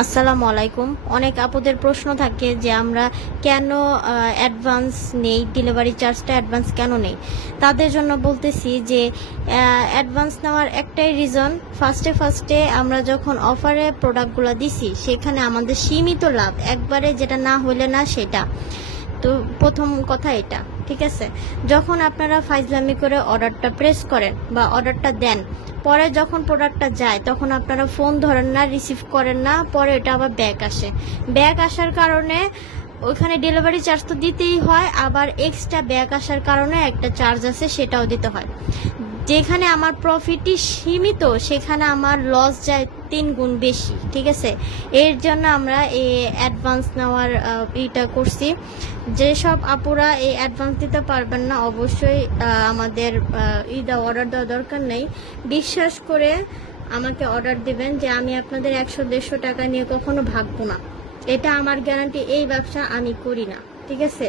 আসসালামু আলাইকুম। অনেক আপুদের প্রশ্ন থাকে যে আমরা কেন অ্যাডভান্স নেই, ডেলিভারি চার্জটা অ্যাডভান্স কেন নেই? তাদের জন্য বলতেছি যে অ্যাডভান্স নেওয়ার একটাই রিজন, ফার্স্টে আমরা যখন অফারে প্রোডাক্টগুলো দিছি সেখানে আমাদের সীমিত লাভ, একবারে যেটা না হইলে না সেটা। তো প্রথম কথা এটা, ঠিক আছে? যখন আপনারা ফাইজলামি করে অর্ডারটা প্রেস করেন বা অর্ডারটা দেন, পরে যখন প্রোডাক্টটা যায় তখন আপনারা ফোন ধরেন না, রিসিভ করেন না, পরে এটা আবার ব্যাক আসে। ব্যাক আসার কারণে ওইখানে ডেলিভারি চার্জ তো দিতেই হয়, আবার এক্সট্রা ব্যাক আসার কারণে একটা চার্জ আছে, সেটাও দিতে হয়। যেখানে আমার প্রফিটই সীমিত সেখানে আমার লস যায় 3 গুণ বেশি, ঠিক আছে? এর জন্য আমরা এই অ্যাডভান্স নেওয়ার ইটা করছি। যেসব আপুরা এই অ্যাডভান্স দিতে পারবেন না, অবশ্যই আমাদের অর্ডার দেওয়ার দরকার নেই। বিশ্বাস করে আমাকে অর্ডার দিবেন যে আমি আপনাদের 100-150 টাকা নিয়ে কখনো ভাগবো না। এটা আমার গ্যারান্টি, এই ব্যবসা আমি করি না, ঠিক আছে?